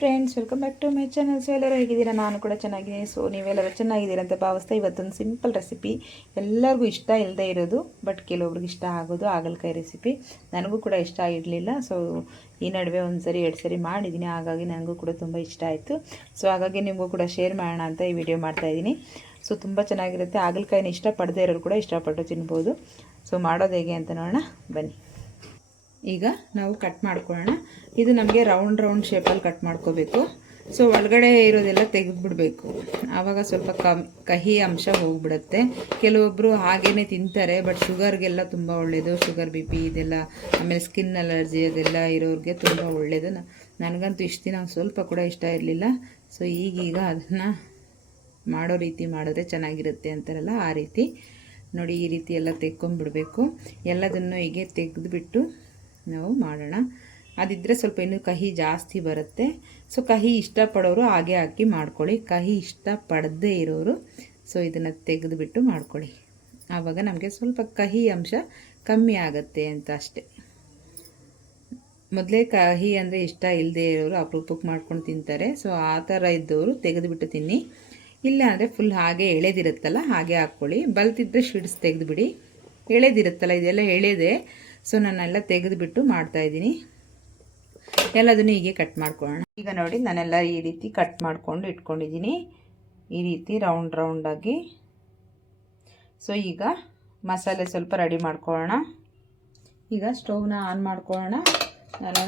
Friends, welcome back to my channel. So ಎಲ್ಲರೂ ಹೇಗಿದ್ದೀರಾ? ನಾನು ಕೂಡ ಚೆನ್ನಾಗಿದ್ದೀನಿ. ಸೊ ನೀವೆಲ್ಲರೂ ಚೆನ್ನಾಗಿದ್ದೀರಾ ಅಂತ ಭಾವಿಸ್ತಾ ಇವತ್ತೊಂದು ಸಿಂಪಲ್ ರೆಸಿಪಿ, ಎಲ್ಲರಿಗೂ ಇಷ್ಟ ಇಲ್ಲದೆ ಇರೋದು ಬಟ್ ಕೆಲವೊಬ್ರಿಗೆ ಇಷ್ಟ ಆಗೋದು ಹಾಗಲಕಾಯಿ ರೆಸಿಪಿ. ನನಗೂ ಕೂಡ ಇಷ್ಟ ಇರಲಿಲ್ಲ. ಸೊ ಈ ನಡುವೆ ಒಂದು ಸರಿ 2 ಸರಿ ಮಾಡಿದ್ದೀನಿ, ಹಾಗಾಗಿ ನನಗೂ ಕೂಡ ತುಂಬ ಇಷ್ಟ ಆಯಿತು. ಸೊ ಹಾಗಾಗಿ ನಿಮಗೂ ಕೂಡ ಶೇರ್ ಮಾಡೋಣ ಅಂತ ಈ ವಿಡಿಯೋ ಮಾಡ್ತಾಯಿದ್ದೀನಿ. ಸೊ ತುಂಬ ಚೆನ್ನಾಗಿರುತ್ತೆ. ಹಾಗಲಕಾಯಿನ ಇಷ್ಟಪಡದೇ ಇರೋರು ಕೂಡ ಇಷ್ಟಪಟ್ಟು ತಿನ್ಬೋದು. ಸೊ ಮಾಡೋದು ಹೇಗೆ ಅಂತ ನೋಡೋಣ ಬನ್ನಿ. ಈಗ ನಾವು ಕಟ್ ಮಾಡ್ಕೊಳ್ಳೋಣ. ಇದು ನಮಗೆ ರೌಂಡ್ ಶೇಪಲ್ಲಿ ಕಟ್ ಮಾಡ್ಕೋಬೇಕು. ಸೊ ಒಳಗಡೆ ಇರೋದೆಲ್ಲ ತೆಗೆದುಬಿಡಬೇಕು. ಆವಾಗ ಸ್ವಲ್ಪ ಕಹಿ ಅಂಶ ಹೋಗಿಬಿಡುತ್ತೆ. ಕೆಲವೊಬ್ಬರು ಹಾಗೇ ತಿಂತಾರೆ, ಬಟ್ ಶುಗರ್ಗೆಲ್ಲ ತುಂಬ ಒಳ್ಳೆಯದು. ಶುಗರ್ ಬಿ ಪಿ ಇದೆಲ್ಲ, ಆಮೇಲೆ ಸ್ಕಿನ್ ಅಲರ್ಜಿ ಅದೆಲ್ಲ ಇರೋರಿಗೆ ತುಂಬ ಒಳ್ಳೆಯದು. ನನಗಂತೂ ಇಷ್ಟು ದಿನ ಸ್ವಲ್ಪ ಕೂಡ ಇಷ್ಟ ಇರಲಿಲ್ಲ. ಸೊ ಈಗೀಗ ಅದನ್ನು ಮಾಡೋ ರೀತಿ ಮಾಡಿದ್ರೆ ಚೆನ್ನಾಗಿರುತ್ತೆ ಅಂತಾರಲ್ಲ, ಆ ರೀತಿ ನೋಡಿ. ಈ ರೀತಿ ಎಲ್ಲ ತೆಕ್ಕೊಂಬಿಡಬೇಕು. ಎಲ್ಲದನ್ನು ಹೀಗೆ ತೆಗೆದುಬಿಟ್ಟು ನಾವು ಮಾಡೋಣ. ಅದಿದ್ದರೆ ಸ್ವಲ್ಪ ಇನ್ನೂ ಕಹಿ ಜಾಸ್ತಿ ಬರುತ್ತೆ. ಸೊ ಕಹಿ ಇಷ್ಟಪಡೋರು ಹಾಗೆ ಹಾಕಿ ಮಾಡ್ಕೊಳ್ಳಿ. ಕಹಿ ಇಷ್ಟಪಡದೇ ಇರೋರು ಸೊ ಇದನ್ನು ತೆಗೆದುಬಿಟ್ಟು ಮಾಡ್ಕೊಳ್ಳಿ. ಆವಾಗ ನಮಗೆ ಸ್ವಲ್ಪ ಕಹಿ ಅಂಶ ಕಮ್ಮಿ ಆಗುತ್ತೆ ಅಂತ ಅಷ್ಟೆ. ಮೊದಲೇ ಕಹಿ ಅಂದರೆ ಇಷ್ಟ ಇಲ್ಲದೆ ಇರೋರು ಅಪರೂಪಕ್ಕೆ ಮಾಡ್ಕೊಂಡು ತಿಂತಾರೆ. ಸೊ ಆ ಥರ ಇದ್ದವರು ತೆಗೆದುಬಿಟ್ಟು ತಿನ್ನಿ. ಇಲ್ಲ ಅಂದರೆ ಫುಲ್ ಹಾಗೆ ಎಳೆದಿರುತ್ತಲ್ಲ ಹಾಗೆ ಹಾಕ್ಕೊಳ್ಳಿ. ಬಲ್ತಿದ್ದರೆ ಶಿಡ್ಸ್ ತೆಗೆದುಬಿಡಿ. ಎಳೆದಿರುತ್ತಲ್ಲ, ಇದೆಲ್ಲ ಎಳೆದೆ. ಸೊ ನಾನೆಲ್ಲ ತೆಗೆದುಬಿಟ್ಟು ಮಾಡ್ತಾಯಿದ್ದೀನಿ. ಎಲ್ಲದನ್ನು ಹೀಗೆ ಕಟ್ ಮಾಡ್ಕೊಳ್ಳೋಣ. ಈಗ ನೋಡಿ, ನಾನೆಲ್ಲ ಈ ರೀತಿ ಕಟ್ ಮಾಡಿಕೊಂಡು ಇಟ್ಕೊಂಡಿದ್ದೀನಿ, ಈ ರೀತಿ ರೌಂಡಾಗಿ. ಸೊ ಈಗ ಮಸಾಲೆ ಸ್ವಲ್ಪ ರೆಡಿ ಮಾಡ್ಕೊಳ್ಳೋಣ. ಈಗ ಸ್ಟವ್ನ ಆನ್ ಮಾಡ್ಕೊಳ್ಳೋಣ. ನಾನು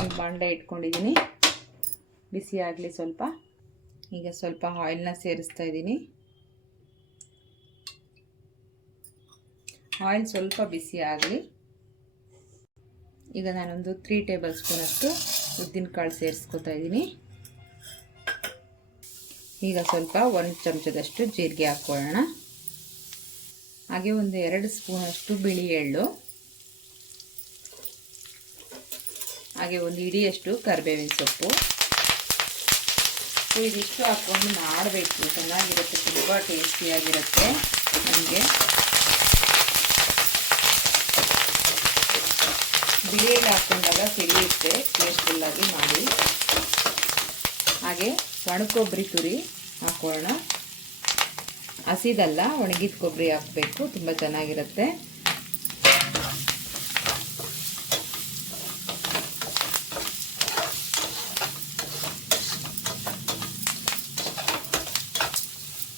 ಒಂದು ಬಾಂಡೆ ಇಟ್ಕೊಂಡಿದ್ದೀನಿ, ಬಿಸಿ ಆಗಲಿ ಸ್ವಲ್ಪ. ಈಗ ಸ್ವಲ್ಪ ಆಯಿಲ್ನ ಸೇರಿಸ್ತಾ ಇದ್ದೀನಿ. ಆಯಿಲ್ ಸ್ವಲ್ಪ ಬಿಸಿ ಆಗಲಿ. ಈಗ ನಾನೊಂದು 3 ಟೇಬಲ್ ಸ್ಪೂನಷ್ಟು ಉದ್ದಿನಕಾಳು ಸೇರಿಸ್ಕೊತಾ ಇದ್ದೀನಿ. ಈಗ ಸ್ವಲ್ಪ 1 ಚಮಚದಷ್ಟು ಜೀರಿಗೆ ಹಾಕ್ಕೊಳ್ಳೋಣ. ಹಾಗೆ ಒಂದು 2 ಸ್ಪೂನಷ್ಟು ಬಿಳಿ ಎಳ್ಳು, ಹಾಗೆ ಒಂದು ಹಿಡಿಯಷ್ಟು ಕರಿಬೇವಿನ ಸೊಪ್ಪು. ಸೊ ಇದಿಷ್ಟು ಹಾಕ್ಕೊಂಡು ಮಾಡಬೇಕು, ಚೆನ್ನಾಗಿರುತ್ತೆ, ತುಂಬ ಟೇಸ್ಟಿಯಾಗಿರುತ್ತೆ. ನಮಗೆ ಬಿರಿಯಾನಿ ಹಾಕ್ಕೊಂಡಾಗ ತಿಳಿಯುತ್ತೆ, ಟೇಸ್ಟ್ಫುಲ್ಲಾಗಿ ಮಾಡಿ. ಹಾಗೆ ಒಣಕೊಬ್ಬರಿ ತುರಿ ಹಾಕೋಣ. ಹಸಿದಲ್ಲ, ಒಣಗಿದ ಕೊಬ್ಬರಿ ಹಾಕಬೇಕು, ತುಂಬ ಚೆನ್ನಾಗಿರುತ್ತೆ.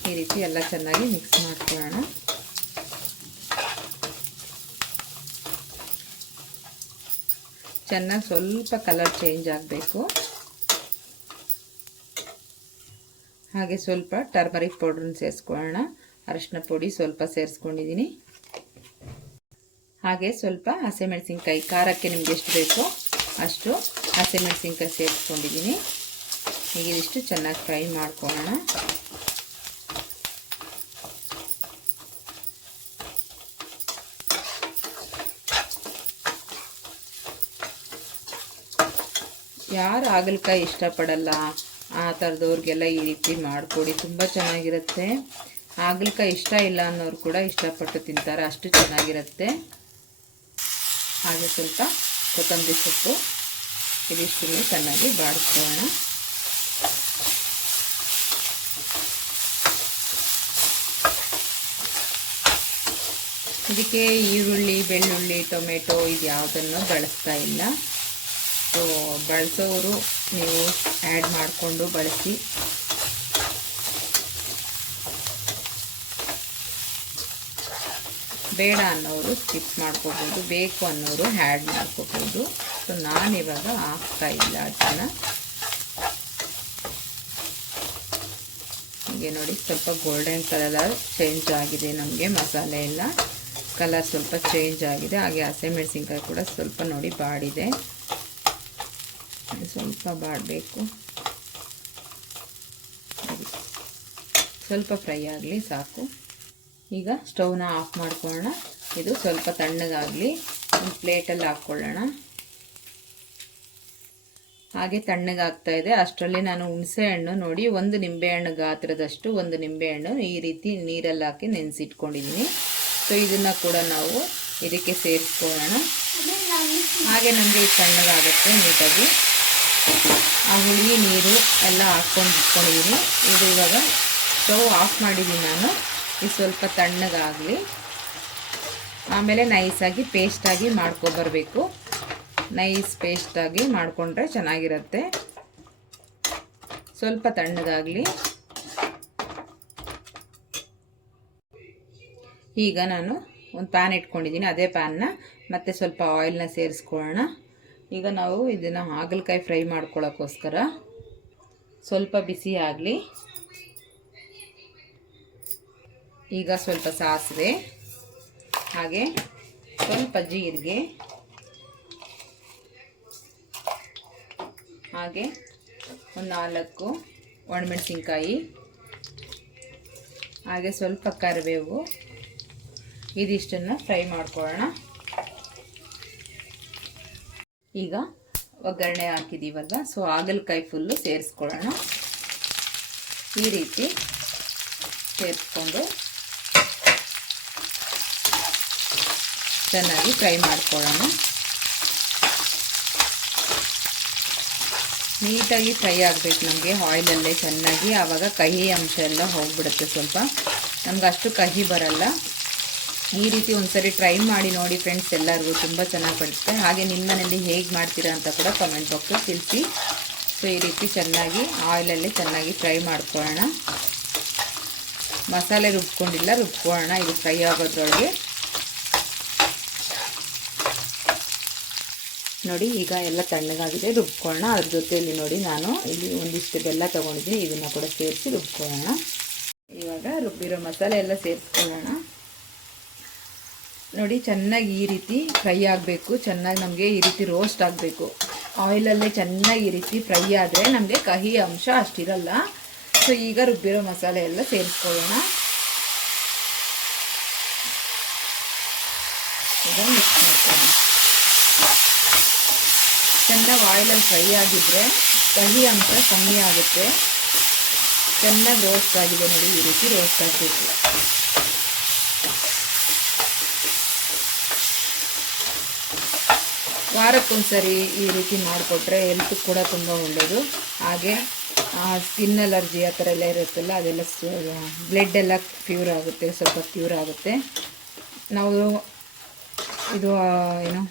ಈ ರೀತಿ ಎಲ್ಲ ಚೆನ್ನಾಗಿ ಮಿಕ್ಸ್ ಮಾಡ್ಕೊಳ್ಳೋಣ. ಚೆನ್ನಾಗಿ ಸ್ವಲ್ಪ ಕಲರ್ ಚೇಂಜ್ ಆಗಬೇಕು. ಹಾಗೆ ಸ್ವಲ್ಪ ಟರ್ಮರಿಕ್ ಪೌಡ್ರನ್ನ ಸೇರಿಸ್ಕೊಳ್ಳೋಣ. ಅರಿಶಿನ ಪುಡಿ ಸ್ವಲ್ಪ ಸೇರಿಸ್ಕೊಂಡಿದ್ದೀನಿ. ಹಾಗೆ ಸ್ವಲ್ಪ ಹಸಿಮೆಣಸಿನ್ಕಾಯಿ, ಖಾರಕ್ಕೆ ನಿಮ್ಗೆ ಎಷ್ಟು ಬೇಕೋ ಅಷ್ಟು ಹಸಿಮೆಣಸಿನ್ಕಾಯಿ ಸೇರಿಸ್ಕೊಂಡಿದ್ದೀನಿ. ಈಗ ಇದಿಷ್ಟು ಚೆನ್ನಾಗಿ ಫ್ರೈ ಮಾಡ್ಕೊಳ್ಳೋಣ. ಯಾರು ಹಾಗಲಕಾಯಿ ಇಷ್ಟಪಡಲ್ಲ ಆ ಥರದವ್ರಿಗೆಲ್ಲ ಈ ರೀತಿ ಮಾಡಿಕೊಡಿ, ತುಂಬ ಚೆನ್ನಾಗಿರುತ್ತೆ. ಹಾಗಲಕಾಯಿ ಇಷ್ಟ ಇಲ್ಲ ಅನ್ನೋರು ಕೂಡ ಇಷ್ಟಪಟ್ಟು ತಿಂತಾರೆ, ಅಷ್ಟು ಚೆನ್ನಾಗಿರುತ್ತೆ. ಹಾಗೆ ಸ್ವಲ್ಪ ಕೊತ್ತಂಬರಿ ಸೊಪ್ಪು, ಇದಿಷ್ಟನ್ನು ಚೆನ್ನಾಗಿ ಬಾಡಿಸ್ಕೊಳ್ಳೋಣ. ಇದಕ್ಕೆ ಈರುಳ್ಳಿ, ಬೆಳ್ಳುಳ್ಳಿ, ಟೊಮೆಟೊ ಇದು ಯಾವುದನ್ನು ಬಳಸ್ತಾ ಇಲ್ಲ. ಸೊ ಬಳಸೋರು ನೀವು ಆ್ಯಡ್ ಮಾಡಿಕೊಂಡು ಬಳಸಿ. ಬೇಡ ಅನ್ನೋರು ಸ್ಕಿಪ್ ಮಾಡ್ಕೋಬೋದು, ಬೇಕು ಅನ್ನೋರು ಆ್ಯಡ್ ಮಾಡ್ಕೋಬೋದು. ಸೊ ನಾನಿವಾಗ ಹಾಕ್ತಾ ಇಲ್ಲ ಅದನ್ನು. ಹೀಗೆ ನೋಡಿ, ಸ್ವಲ್ಪ ಗೋಲ್ಡನ್ ಕಲರ್ ಚೇಂಜ್ ಆಗಿದೆ. ನಮಗೆ ಮಸಾಲೆ ಎಲ್ಲ ಕಲರ್ ಸ್ವಲ್ಪ ಚೇಂಜ್ ಆಗಿದೆ. ಹಾಗೆ ಹಸಿಮೆಣಸಿನ್ಕಾಯಿ ಕೂಡ ಸ್ವಲ್ಪ ನೋಡಿ ಬಾಡಿದೆ, ಸ್ವಲ್ಪ ಬಾಡಬೇಕು. ಸ್ವಲ್ಪ ಫ್ರೈ ಆಗಲಿ ಸಾಕು. ಈಗ ಸ್ಟವ್ನ ಆಫ್ ಮಾಡ್ಕೊಳ್ಳೋಣ. ಇದು ಸ್ವಲ್ಪ ತಣ್ಣಗಾಗಲಿ. ಒಂದು ಪ್ಲೇಟಲ್ಲಿ ಹಾಕ್ಕೊಳ್ಳೋಣ. ಹಾಗೆ ತಣ್ಣಗಾಗ್ತಾ ಇದೆ. ಅಷ್ಟರಲ್ಲಿ ನಾನು ಹುಣಸೆಹಣ್ಣು ನೋಡಿ, 1 ನಿಂಬೆಹಣ್ಣು ಗಾತ್ರದಷ್ಟು 1 ನಿಂಬೆಹಣ್ಣು ಈ ರೀತಿ ನೀರಲ್ಲಿ ಹಾಕಿ ನೆನೆಸಿಟ್ಕೊಂಡಿದ್ದೀನಿ. ಸೊ ಇದನ್ನು ಕೂಡ ನಾವು ಇದಕ್ಕೆ ಸೇರಿಸ್ಕೊಳ್ಳೋಣ. ಹಾಗೆ ನಮಗೆ ಇದು ತಣ್ಣಗಾಗುತ್ತೆ ನೀಟಾಗಿ. ಆ ಹುಳಿ ನೀರು ಎಲ್ಲ ಹಾಕ್ಕೊಂಡು ಇಟ್ಕೊಂಡಿದ್ದೀನಿ. ಇದು ಇವಾಗ ಸ್ಟವ್ ಆಫ್ ಮಾಡಿದ್ದೀನಿ ನಾನು. ಇದು ಸ್ವಲ್ಪ ತಣ್ಣಗಾಗಲಿ, ಆಮೇಲೆ ನೈಸಾಗಿ ಪೇಸ್ಟಾಗಿ ಮಾಡ್ಕೊಬರ್ಬೇಕು. ನೈಸ್ ಪೇಸ್ಟಾಗಿ ಮಾಡಿಕೊಂಡ್ರೆ ಚೆನ್ನಾಗಿರುತ್ತೆ. ಸ್ವಲ್ಪ ತಣ್ಣಗಾಗಲಿ. ಈಗ ನಾನು ಒಂದು ಪ್ಯಾನ್ ಇಟ್ಕೊಂಡಿದ್ದೀನಿ. ಅದೇ ಪ್ಯಾನ್ನ ಮತ್ತೆ ಸ್ವಲ್ಪ ಆಯಿಲ್ನ ಸೇರಿಸ್ಕೊಳ್ಳೋಣ. ಈಗ ನಾವು ಇದನ್ನು ಹಾಗಲಕಾಯಿ ಫ್ರೈ ಮಾಡ್ಕೊಳ್ಳೋಕ್ಕೋಸ್ಕರ ಸ್ವಲ್ಪ ಬಿಸಿ ಆಗಲಿ. ಈಗ ಸ್ವಲ್ಪ ಸಾಸಿವೆ, ಹಾಗೆ ಸ್ವಲ್ಪ ಜೀರಿಗೆ, ಹಾಗೆ ಒಂದು 4 ಒಣಮೆಣಸಿನ್ಕಾಯಿ, ಹಾಗೆ ಸ್ವಲ್ಪ ಕರಿಬೇವು, ಇದಿಷ್ಟನ್ನು ಫ್ರೈ ಮಾಡ್ಕೊಳ್ಳೋಣ. ಈಗ ಒಗ್ಗರಣೆ ಹಾಕಿದ್ದೀವಲ್ಲ, ಸೊ ಹಾಗಲಕಾಯಿ ಫುಲ್ಲು ಸೇರಿಸ್ಕೊಳ್ಳೋಣ. ಈ ರೀತಿ ಸೇರಿಸ್ಕೊಂಡು ಚೆನ್ನಾಗಿ ಫ್ರೈ ಮಾಡ್ಕೊಳ್ಳೋಣ. ನೀಟಾಗಿ ಫ್ರೈ ಆಗಬೇಕು ನಮಗೆ ಆಯಿಲಲ್ಲೇ ಚೆನ್ನಾಗಿ. ಆವಾಗ ಕಹಿ ಅಂಶ ಎಲ್ಲ ಹೋಗ್ಬಿಡುತ್ತೆ. ಸ್ವಲ್ಪ ನಮ್ಗೆ ಅಷ್ಟು ಕಹಿ ಬರಲ್ಲ. ಈ ರೀತಿ ಒಂದ್ಸರಿ ಟ್ರೈ ಮಾಡಿ ನೋಡಿ ಫ್ರೆಂಡ್ಸ್, ಎಲ್ಲರಿಗೂ ತುಂಬ ಚೆನ್ನಾಗಿ ಬರುತ್ತೆ. ಹಾಗೆ ನಿಮ್ಮ ಮನೇಲಿ ಹೇಗೆ ಮಾಡ್ತೀರಾ ಅಂತ ಕೂಡ ಕಮೆಂಟ್ ಬಾಕ್ಸಲ್ಲಿ ತಿಳಿಸಿ. ಸೊ ಈ ರೀತಿ ಚೆನ್ನಾಗಿ ಆಯಿಲಲ್ಲೇ ಚೆನ್ನಾಗಿ ಫ್ರೈ ಮಾಡ್ಕೊಳ್ಳೋಣ. ಮಸಾಲೆ ರುಬ್ಕೊಂಡಿಲ್ಲ, ರುಬ್ಕೊಳ್ಳೋಣ ಇದು ಫ್ರೈ ಆಗೋದ್ರೊಳಗೆ. ನೋಡಿ ಈಗ ಎಲ್ಲ ತಣ್ಣಗಾಗಿದೆ, ರುಬ್ಕೊಳ್ಳೋಣ. ಅದ್ರ ಜೊತೆಯಲ್ಲಿ ನೋಡಿ ನಾನು ಇಲ್ಲಿ ಒಂದಿಷ್ಟು ಬೆಲ್ಲ ತೊಗೊಂಡಿದ್ದೀನಿ, ಇದನ್ನು ಕೂಡ ಸೇರಿಸಿ ರುಬ್ಕೊಳ್ಳೋಣ. ಇವಾಗ ರುಬ್ಬಿರೋ ಮಸಾಲೆ ಎಲ್ಲ ಸೇರಿಸ್ಕೊಳ್ಳೋಣ. ನೋಡಿ ಚೆನ್ನಾಗಿ ಈ ರೀತಿ ಫ್ರೈ ಆಗಬೇಕು. ಚೆನ್ನಾಗಿ ನಮಗೆ ಈ ರೀತಿ ರೋಸ್ಟ್ ಆಗಬೇಕು. ಆಯಿಲಲ್ಲೇ ಚೆನ್ನಾಗಿ ಈ ರೀತಿ ಫ್ರೈ ಆದರೆ ನಮಗೆ ಕಹಿ ಅಂಶ ಅಷ್ಟಿರಲ್ಲ. ಸೊ ಈಗ ರುಬ್ಬಿರೋ ಮಸಾಲೆ ಎಲ್ಲ ಸೇರಿಸ್ಕೊಳ್ಳೋಣ. ಇದನ್ನು ಮಿಕ್ಸ್ ಮಾಡ್ಕೊಳ್ಳೋಣ. ಚೆನ್ನಾಗಿ ಆಯಿಲಲ್ಲಿ ಫ್ರೈ ಆಗಿದ್ದರೆ ಕಹಿ ಅಂಶ ಕಮ್ಮಿ ಆಗುತ್ತೆ. ಚೆನ್ನಾಗಿ ರೋಸ್ಟ್ ಆಗಿದೆ ನೋಡಿ, ಈ ರೀತಿ ರೋಸ್ಟ್ ಆಗಬೇಕು. ವಾರಕ್ಕೊಂದ್ಸರಿ ಈ ರೀತಿ ಮಾಡಿಕೊಟ್ರೆ ಹೆಲ್ತ್ ಕೂಡ ತುಂಬ ಒಳ್ಳೆಯದು. ಹಾಗೆ ಸ್ಕಿನ್ ಅಲರ್ಜಿ ಆ ಥರ ಎಲ್ಲ ಇರುತ್ತಲ್ಲ, ಅದೆಲ್ಲ ಬ್ಲಡ್ ಎಲ್ಲ ಪ್ಯೂರ್ ಆಗುತ್ತೆ, ಸ್ವಲ್ಪ ಪ್ಯೂರ್ ಆಗುತ್ತೆ. ನಾವು ಇದು ಏನು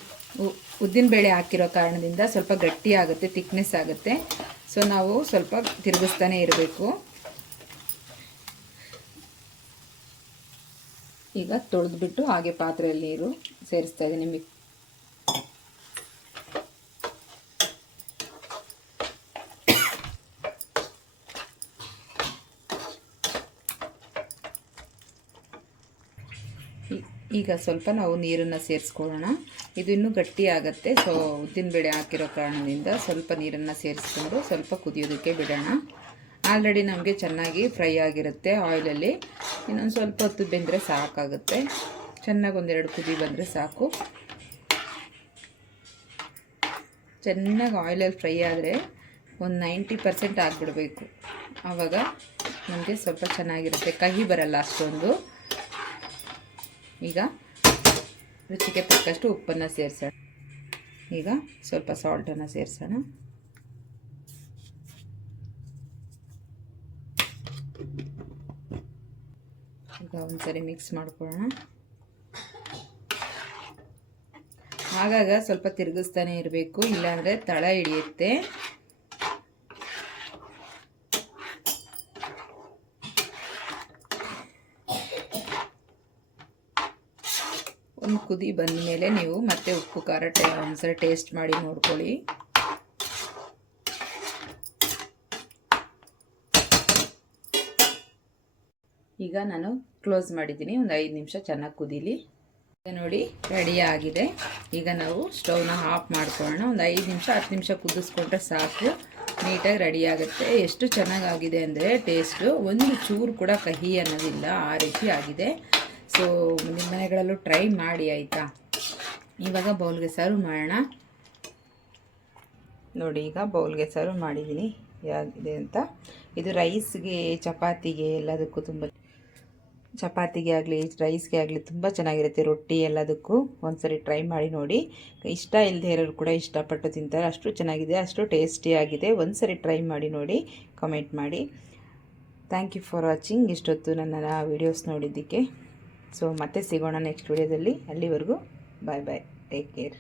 ಉದ್ದಿನಬೇಳೆ ಹಾಕಿರೋ ಕಾರಣದಿಂದ ಸ್ವಲ್ಪ ಗಟ್ಟಿ ಆಗುತ್ತೆ, ಥಿಕ್ನೆಸ್ ಆಗುತ್ತೆ. ಸೊ ನಾವು ಸ್ವಲ್ಪ ತಿರುಗಿಸ್ತಾನೆ ಇರಬೇಕು. ಈಗ ತೊಳೆದ್ಬಿಟ್ಟು ಹಾಗೆ ಪಾತ್ರೆಯಲ್ಲಿ ನೀರು ಸೇರಿಸ್ತಾ ಇದ್ದೀನಿ. ಈಗ ಸ್ವಲ್ಪ ನಾವು ನೀರನ್ನು ಸೇರಿಸ್ಕೊಳ್ಳೋಣ. ಇದು ಇನ್ನೂ ಗಟ್ಟಿ ಆಗುತ್ತೆ. ಸೊ ಉದ್ದಿನಬೇಳೆ ಹಾಕಿರೋ ಕಾರಣದಿಂದ ಸ್ವಲ್ಪ ನೀರನ್ನು ಸೇರಿಸ್ಕೊಂಡು ಸ್ವಲ್ಪ ಕುದಿಯೋದಕ್ಕೆ ಬಿಡೋಣ. ಆಲ್ರೆಡಿ ನಮಗೆ ಚೆನ್ನಾಗಿ ಫ್ರೈ ಆಗಿರುತ್ತೆ ಆಯಿಲಲ್ಲಿ. ಇನ್ನೊಂದು ಸ್ವಲ್ಪ ಹೊತ್ತು ಬೆಂದರೆ ಸಾಕಾಗುತ್ತೆ. ಚೆನ್ನಾಗಿ ಒಂದೆರಡು ಕುದಿ ಬಂದರೆ ಸಾಕು. ಚೆನ್ನಾಗಿ ಆಯಿಲಲ್ಲಿ ಫ್ರೈ ಆದರೆ ಒಂದು 90% ಆಗಿಬಿಡಬೇಕು. ಆವಾಗ ನಮಗೆ ಸ್ವಲ್ಪ ಚೆನ್ನಾಗಿರುತ್ತೆ, ಕಹಿ ಬರಲ್ಲ ಅಷ್ಟೊಂದು. ಈಗ ರುಚಿಗೆ ತಕ್ಕಷ್ಟು ಉಪ್ಪನ್ನು ಸೇರಿಸೋಣ. ಈಗ ಸ್ವಲ್ಪ ಸಾಲ್ಟನ್ನು ಸೇರಿಸೋಣ. ಈಗ ಒಂದ್ಸರಿ ಮಿಕ್ಸ್ ಮಾಡ್ಕೊಳ್ಳೋಣ. ಆಗಾಗ ಸ್ವಲ್ಪ ತಿರುಗಿಸ್ತಾನೆ ಇರಬೇಕು, ಇಲ್ಲಾಂದರೆ ತಳ ಹಿಡಿಯುತ್ತೆ. ಒಂದು ಕುದಿ ಬಂದ ಮೇಲೆ ನೀವು ಮತ್ತೆ ಉಪ್ಪು ಖಾರ ಒಂದ್ಸರಿ ಟೇಸ್ಟ್ ಮಾಡಿ ನೋಡ್ಕೊಳ್ಳಿ. ಈಗ ನಾನು ಕ್ಲೋಸ್ ಮಾಡಿದ್ದೀನಿ. ಒಂದು 5 ನಿಮಿಷ ಚೆನ್ನಾಗಿ ಕುದೀಲಿ. ನೋಡಿ ರೆಡಿ ಆಗಿದೆ. ಈಗ ನಾವು ಸ್ಟವ್ನ ಆಫ್ ಮಾಡ್ಕೊಳ್ಳೋಣ. ಒಂದು 5 ನಿಮಿಷ 10 ನಿಮಿಷ ಕುದಿಸ್ಕೊಂಡ್ರೆ ಸಾಕು, ನೀಟಾಗಿ ರೆಡಿ ಆಗುತ್ತೆ. ಎಷ್ಟು ಚೆನ್ನಾಗಾಗಿದೆ ಅಂದರೆ ಟೇಸ್ಟು ಒಂದು ಚೂರು ಕೂಡ ಕಹಿ ಅನ್ನೋದಿಲ್ಲ, ಆ ರೀತಿ ಆಗಿದೆ. ಸೊ ನಿಮ್ಮ ಮನೆಗಳಲ್ಲೂ ಟ್ರೈ ಮಾಡಿ ಆಯಿತಾ. ಇವಾಗ ಬೌಲ್ಗೆ ಸರ್ವ್ ಮಾಡೋಣ. ನೋಡಿ ಈಗ ಬೌಲ್ಗೆ ಸರ್ವ್ ಮಾಡಿದ್ದೀನಿ ಹೇಗಿದೆ ಅಂತ. ಇದು ರೈಸ್ಗೆ, ಚಪಾತಿಗೆ ಎಲ್ಲದಕ್ಕೂ ತುಂಬ ಚಪಾತಿಗೆ ಆಗಲಿ ರೈಸ್ಗೆ ಆಗಲಿ ತುಂಬ ಚೆನ್ನಾಗಿರುತ್ತೆ. ರೊಟ್ಟಿ ಎಲ್ಲದಕ್ಕೂ ಒಂದ್ಸರಿ ಟ್ರೈ ಮಾಡಿ ನೋಡಿ. ಇಷ್ಟ ಇಲ್ಲದೆ ಇರೋರು ಕೂಡ ಇಷ್ಟಪಟ್ಟು ತಿಂತಾರೆ. ಅಷ್ಟು ಚೆನ್ನಾಗಿದೆ, ಅಷ್ಟು ಟೇಸ್ಟಿಯಾಗಿದೆ. ಒಂದ್ಸರಿ ಟ್ರೈ ಮಾಡಿ ನೋಡಿ, ಕಮೆಂಟ್ ಮಾಡಿ. Thank you for watching. ಇಷ್ಟೊತ್ತು ನನ್ನ ವೀಡಿಯೋಸ್ ನೋಡಿದ್ದಕ್ಕೆ. ಸೊ ಮತ್ತೆ ಸಿಗೋಣ ನೆಕ್ಸ್ಟ್ ವೀಡಿಯೋದಲ್ಲಿ. ಅಲ್ಲಿವರೆಗೂ ಬಾಯ್ ಬಾಯ್, ಟೇಕ್ ಕೇರ್.